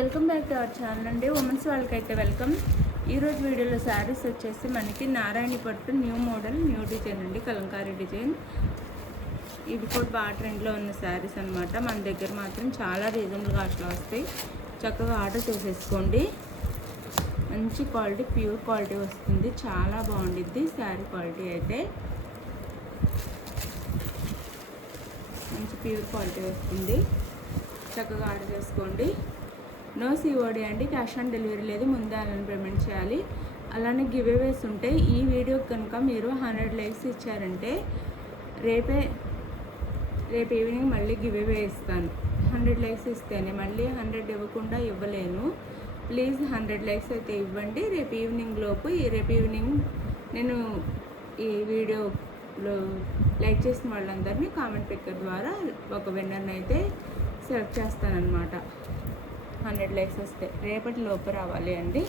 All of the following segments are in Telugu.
Welcome back to our channel అండి. ఉమెన్స్ వాళ్ళకైతే వెల్కమ్. ఈరోజు వీడియోలో శారీస్ వచ్చేసి మనకి నారాయణి పట్టు న్యూ మోడల్ న్యూ డిజైన్ అండి, కలంకారీ డిజైన్. ఇవి కూడా బాగా ట్రెండ్లో ఉన్న శారీస్ అనమాట. మన దగ్గర మాత్రం చాలా రీజనబుల్ కాస్ట్లో వస్తాయి. చక్కగా ఆర్డర్ చేసేసుకోండి. మంచి క్వాలిటీ, ప్యూర్ క్వాలిటీ వస్తుంది. చాలా బాగుండిద్ది శారీ క్వాలిటీ అయితే. మంచి ప్యూర్ క్వాలిటీ వస్తుంది. చక్కగా ఆర్డర్ చేసుకోండి. నో సిఓడి అండి, క్యాష్ ఆన్ డెలివరీ లేదు, ముందే ఆన్లైన్ పేమెంట్ చేయాలి. అలానే గివ్ అవేస్ ఉంటాయి. ఈ వీడియో కనుక మీరు 100 లైక్స్ ఇచ్చారంటే రేపు ఈవినింగ్ మళ్ళీ గివ్ అవే ఇస్తాను. 100 లైక్స్ ఇస్తేనే, మళ్ళీ 100 ఇవ్వకుండా ఇవ్వలేను. ప్లీజ్ 100 లైక్స్ అయితే ఇవ్వండి. రేపు ఈవినింగ్ లోపు, రేపు ఈవినింగ్ నేను ఈ వీడియోలో లైక్ చేసిన వాళ్ళందరినీ కామెంట్ పిక్కర్ ద్వారా ఒక విన్నర్ని అయితే సెలెక్ట్ చేస్తానన్నమాట. 100 లైక్స్ వస్తే రేపటి లోపు రావాలి అండి.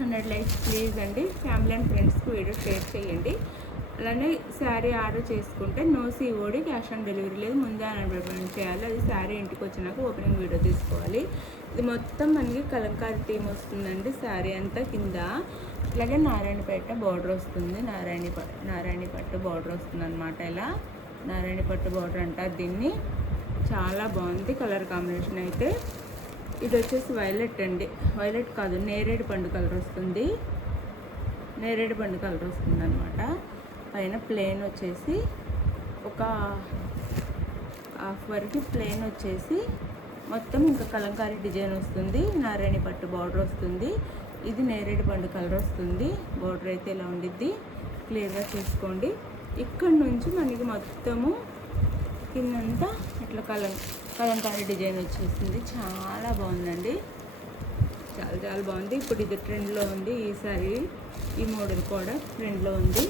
100 లైక్స్ ప్లీజ్ అండి. ఫ్యామిలీ అండ్ ఫ్రెండ్స్కి వీడియో షేర్ చేయండి. అలానే శారీ ఆర్డర్ చేసుకుంటే no COD, cash on delivery లేదు, ముందే ఆన్లైన్ పేమెంట్ చేయాలి. అది శారీ ఇంటికి వచ్చినాక ఓపెనింగ్ వీడియో తీసుకోవాలి. ఇది మొత్తం మనకి కలంకారీ థీమ్ వస్తుందండి. శారీ అంతా కింద ఇట్లాగే నారాయణపేట బార్డర్ వస్తుంది. నారాయణి పట్టు బార్డర్ వస్తుంది అనమాట. ఇలా నారాయణి పట్టు బార్డర్ అంటారు దీన్ని. చాలా బాగుంది కలర్ కాంబినేషన్ అయితే. ఇది వచ్చేసి వైలెట్ అండి, వైలెట్ కాదు, నేరేడు పండు కలర్ వస్తుంది. నేరేడు పండు కలర్ వస్తుంది అనమాట. పైన ప్లెయిన్ వచ్చేసి ఒక హాఫ్ వరకు ప్లెయిన్ వచ్చేసి మొత్తం ఇంకా కలంకారీ డిజైన్ వస్తుంది. నారాయణి పట్టు బార్డర్ వస్తుంది. ఇది నేరేడు పండు కలర్ వస్తుంది. బార్డర్ అయితే ఇలా ఉండిద్ది, క్లియర్గా చూసుకోండి. ఇక్కడ నుంచి మనకి మొత్తము కిందంతా ఇట్లా కలంకారీ డిజైన్ వచ్చేసింది. చాలా బాగుందండి, చాలా చాలా బాగుంది. ఇప్పుడు ఇది ట్రెండ్లో ఉంది. ఈసారి ఈ మోడల్ కూడా ట్రెండ్లో ఉంది.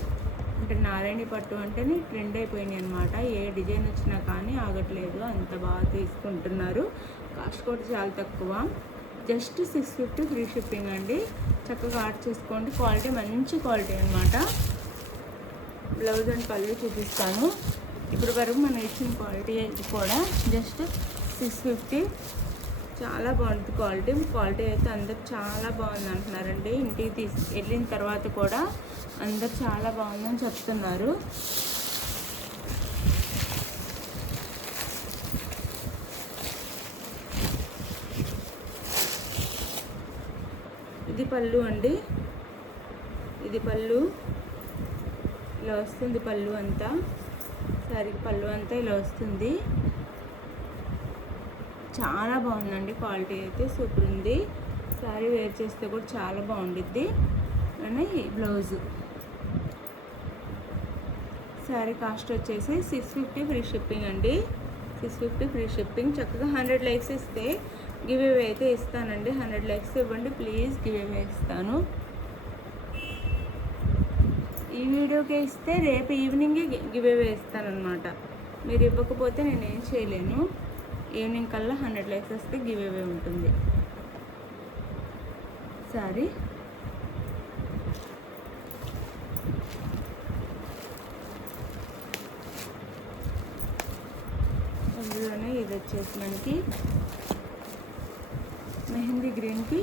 అంటే నారాయణి పట్టు అంటేనే ట్రెండ్ అయిపోయినాయి అనమాట. ఏ డిజైన్ వచ్చినా కానీ ఆగట్లేదు, అంత బాగా తీసుకుంటున్నారు. కాస్ట్ కూడా చాలా తక్కువ, జస్ట్ 650 ఫ్రీ షిప్పింగ్ అండి. చక్కగా ఆర్డర్ చేసుకోండి. క్వాలిటీ మంచి క్వాలిటీ అనమాట. బ్లౌజ్ అండ్ పళ్ళు చూపిస్తాను. ఇప్పుడు వరకు మనం ఇచ్చిన క్వాలిటీ అయితే కూడా జస్ట్ 650. చాలా బాగుంటుంది క్వాలిటీ అయితే. అందరు చాలా బాగుంది అంటున్నారండి. ఇంటికి వెళ్ళిన తర్వాత కూడా అందరు చాలా బాగుందని చెప్తున్నారు. ఇది పళ్ళు అండి, ఇది పళ్ళు ఇలా వస్తుంది. పళ్ళు అంతా శారీకి పళ్ళు అంతా ఇలా వస్తుంది. చాలా బాగుందండి, క్వాలిటీ అయితే సూపర్ ఉంది. శారీ వేర్ చేస్తే కూడా చాలా బాగుండిద్ది. అని బ్లౌజు శారీ కాస్ట్ వచ్చేసి 650 ఫ్రీ షిప్పింగ్ అండి. 650 ఫ్రీ షిప్పింగ్. చక్కగా 100 లైక్స్ ఇస్తే గివ్ అవే అయితే ఇస్తానండి. 100 లైక్స్ ఇవ్వండి ప్లీజ్, గివ్ అవే ఇస్తాను. ఈ వీడియోకే ఇస్తే రేపు ఈవినింగే గివ్ అవే ఇస్తానన్నమాట. మీరు ఇవ్వకపోతే నేనేం చేయలేను. ఈవినింగ్ కల్లా 100 లైక్స్ వస్తే గివ్ అవే ఉంటుంది. సారీ, అందులోనే ఇది వచ్చేసి మనకి మెహందీ గ్రీన్కి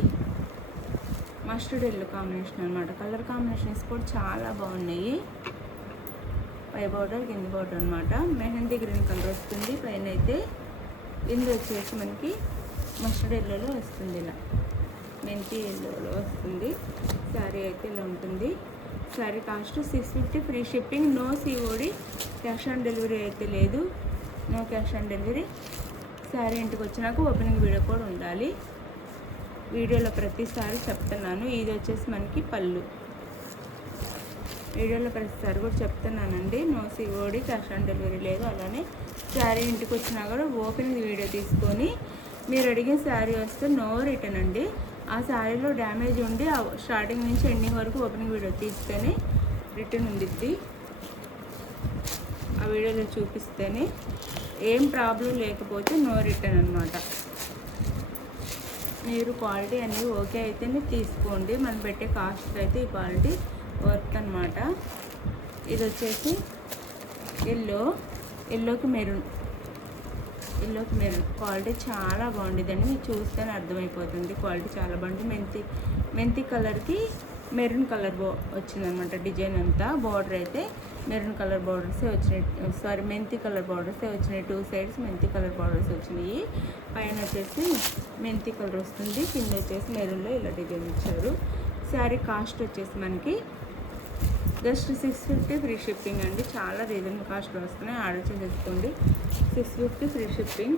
మస్టర్డ్ ఎల్లో కాంబినేషన్ అనమాట. కలర్ కాంబినేషన్స్ కూడా చాలా బాగున్నాయి. పై బార్డర్ కింద బార్డర్ అనమాట. మెహందీ గ్రీన్ కలర్ వస్తుంది. పైన అయితే కింద వచ్చేసి మనకి మస్టర్డ్ ఎల్లోలో వస్తుంది, ఇలా మెంతి ఎల్లోలో వస్తుంది. శారీ అయితే ఇలా ఉంటుంది. Sari cost 650 free shipping. No COD, cash on delivery అయితే లేదు. No cash on delivery. Sari ఇంటికి వచ్చినాక ఓపెనింగ్ వీడియో కూడా ఉండాలి. వీడియోలో ప్రతిసారి చెప్తున్నాను. ఇది వచ్చేసి మనకి పళ్ళు. వీడియోలో ప్రతిసారి కూడా చెప్తున్నానండి. No COD, cash on delivery లేదు. అలానే శారీ ఇంటికి వచ్చినా కూడా ఓపెనింగ్ వీడియో తీసుకొని మీరు అడిగిన శారీ వస్తే నో రిటర్న్ అండి. ఆ శారీలో డ్యామేజ్ ఉండి స్టార్టింగ్ నుంచి ఎండింగ్ వరకు ఓపెనింగ్ వీడియో తీస్తేనే రిటర్న్ ఉండిద్ది. ఆ వీడియోలో చూపిస్తేనే, ఏం ప్రాబ్లం లేకపోతే నో రిటర్న్ అనమాట. మీరు క్వాలిటీ అన్నీ ఓకే అయితేనే తీసుకోండి. మనం పెట్టే కాస్ట్ అయితే ఈ క్వాలిటీ వర్త్ అనమాట. ఇది వచ్చేసి ఎల్లోకి మెరూన్, ఎల్లోకి మెరూన్ క్వాలిటీ చాలా బాగుండేదండి. మీకు చూస్తేనే అర్థమైపోతుంది క్వాలిటీ చాలా బాగుంది. మెంతి కలర్కి మెరూన్ కలర్ వచ్చిందనమాట. డిజైన్ అంతా బార్డర్ అయితే మెరూన్ కలర్ బార్డర్సే వచ్చినాయి, మెంతి కలర్ బార్డర్సే వచ్చినాయి. 2 సైడ్స్ మెంతి కలర్ బార్డర్స్ వచ్చినాయి. పైన వచ్చేసి మెంతి కలర్ వస్తుంది, కింద వచ్చేసి మెరూన్లో ఇలా డిజైన్ ఇచ్చారు. శారీ కాస్ట్ వచ్చేసి మనకి జస్ట్ 650 ఫ్రీ షిప్పింగ్ అండి. చాలా రీజనబుల్ కాస్ట్లో వస్తున్నాయి, ఆర్డర్ చేసేసుకోండి. 650 ఫ్రీ షిప్పింగ్.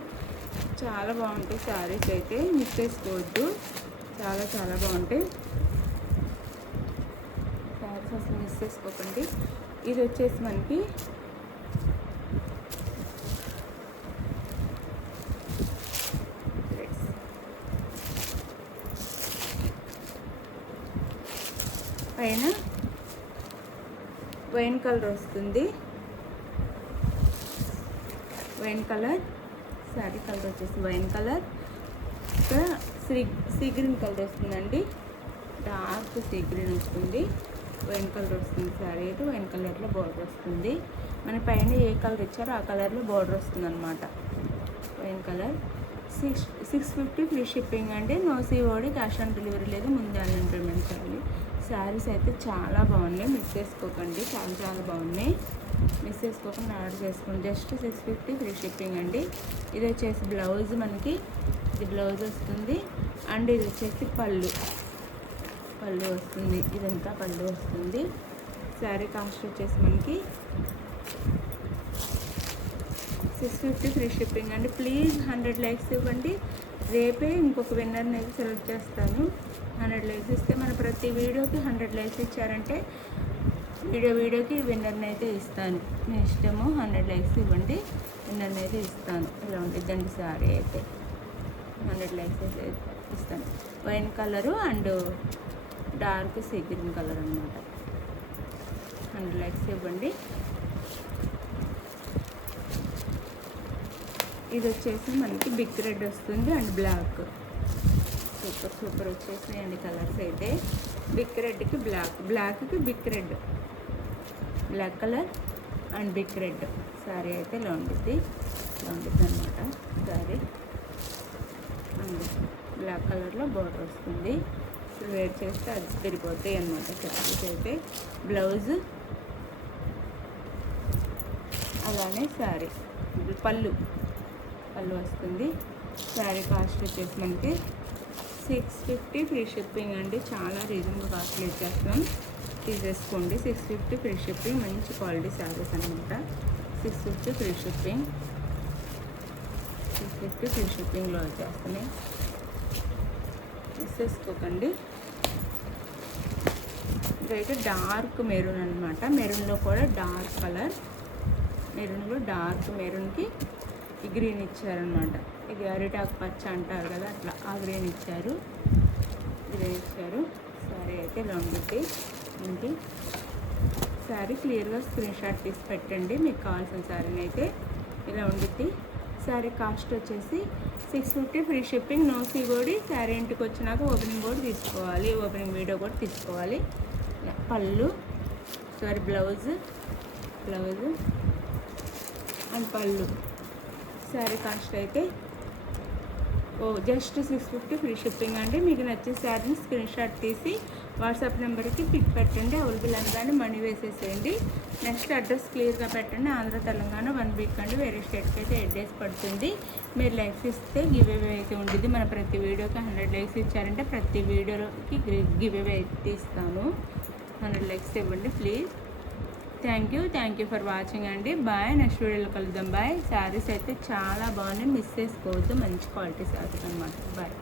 చాలా బాగుంటాయి శారీస్ అయితే, మిస్ చేసుకోవద్దు. చాలా చాలా బాగుంటాయి శారీస్, అసలు మిస్ చేసుకోకండి. ఇది వచ్చేసి మనకి పైన వైన్ కలర్ వస్తుంది, వైన్ కలర్ శారీ కలర్ వచ్చేసి వైన్ కలర్. ఇక్కడ సీ గ్రీన్ కలర్ వస్తుందండి, డార్క్ సీ గ్రీన్ వస్తుంది. వైన్ కలర్ వస్తుంది శారీ అయితే, వైన్ కలర్లో బార్డర్ వస్తుంది. మన పైన ఏ కలర్ ఇచ్చారో ఆ కలర్లో బార్డర్ వస్తుంది అనమాట. Wine colour. 650 ఫ్రీ షిప్పింగ్ అండి. No COD, cash on delivery లేదు, ముందే ఆన్లైన్ పేమెంట్ చేయాలి. శారీస్ అయితే చాలా బాగున్నాయి, మిస్ చేసుకోకండి. చాలా చాలా బాగున్నాయి, మిస్ చేసుకోకుండా ఆర్డర్ చేసుకోండి. జస్ట్ 650 ఫ్రీ షిప్పింగ్ అండి. ఇది వచ్చేసి బ్లౌజ్, మనకి ఇది బ్లౌజ్ వస్తుంది. అండ్ ఇది వచ్చేసి పళ్ళు వస్తుంది, ఇదంతా పళ్ళు వస్తుంది. శారీ కాస్ట్ వచ్చేసి మనకి 650 ఫ్రీ షిప్పింగ్ అండి. ప్లీజ్ 100 లైక్స్ ఇవ్వండి. రేపే ఇంకొక విన్నర్ని అయితే సెలెక్ట్ చేస్తాను. 100 లైక్స్ ఇస్తే మన ప్రతి వీడియోకి 100 లైక్స్ ఇచ్చారంటే వీడియోకి విన్నర్ని అయితే ఇస్తాను. మీ ఇష్టము, 100 లైక్స్ ఇవ్వండి, విన్నర్ని అయితే ఇస్తాను. ఇలా ఉంటుందండి శారీ అయితే. 100 లైక్స్ అయితే ఇస్తాను. Wine colour and dark sea green colour అనమాట. 100 లైక్స్ ఇవ్వండి. ఇది వచ్చేసి మనకి బిగ్ రెడ్ వస్తుంది అండ్ బ్లాక్. సూపర్ వచ్చేసినాయండి కలర్స్ అయితే. బిగ్ రెడ్కి బ్లాక్కి big red, black colour and big red sari అయితే ఇలా ఉంటుంది అనమాట. శారీ అండ్ బ్లాక్ కలర్లో బార్డర్ వస్తుంది. వేర్ చేస్తే అది తిరిగిపోతాయి అనమాట శారీస్ అయితే. బ్లౌజ్ అలానే శారీ పళ్ళు వస్తుంది. శారీ కాస్ట్ వచ్చేసి మనకి 650 ఫ్రీ షిప్పింగ్ అండి. చాలా రీజనబుల్ కాస్ట్లో ఇచ్చేస్తాం, తీసేసుకోండి. 650 ఫ్రీ షిప్పింగ్, మంచి క్వాలిటీ శారీస్ అనమాట. 650 ఫ్రీ షిప్పింగ్, 650 ఫ్రీ షిప్పింగ్లో వచ్చేస్తున్నాయి, మిస్ చేసుకోకండి. ఇదైతే డార్క్ మెరూన్ అనమాట. మెరూన్లో కూడా డార్క్ కలర్, మెరూన్లో డార్క్ మెరూన్కి ఈ గ్రీన్ ఇచ్చారనమాట. ఇది అరిటాకు పచ్చ అంటారు కదా, అట్లా ఆ గ్రీన్ ఇచ్చారు. శారీ అయితే ఇలా ఉంటుంది. ఇంటి శారీ క్లియర్గా స్క్రీన్ షాట్ తీసి పెట్టండి, మీకు కావాల్సిన శారీని అయితే. ఇలా ఉండిద్ది. శారీ కాస్ట్ వచ్చేసి 650 free shipping, no COD. Sari ఇంటికి వచ్చినాక ఓపెనింగ్ కూడా తీసుకోవాలి, ఓపెనింగ్ వీడియో కూడా తీసుకోవాలి. పళ్ళు బ్లౌజ్ అండ్ పళ్ళు. శారీ కాస్ట్ అయితే జస్ట్ 650 ఫ్రీ షిప్పింగ్ అండి. మీకు నచ్చిన శారీని స్క్రీన్ షాట్ తీసి వాట్సాప్ నెంబర్కి పిక్ పెట్టండి, అవైలబుల్ అనగానే మనీ వేసేసేయండి. నెక్స్ట్ అడ్రస్ క్లియర్గా పెట్టండి. ఆంధ్ర తెలంగాణ 1 వీక్ అండి, వేరే స్టేట్కి అయితే 8 డేస్ పడుతుంది. మీరు లైక్స్ ఇస్తే గివ్ అవే అయితే ఉంటుంది. మన ప్రతి వీడియోకి 100 లైక్స్ ఇచ్చారంటే ప్రతి వీడియోకి గివ్ అవే అయితే ఇస్తాను. 100 లైక్స్ ఇవ్వండి please. Thank you for watching అండి. బాయ్, నెక్స్ట్ వీడియోలో కలుద్దాం. బాయ్. శారీస్ అయితే చాలా బాగున్నాయి, మిస్ చేసుకోవద్దు, మంచి క్వాలిటీ శారీస్ అనమాట. బాయ్.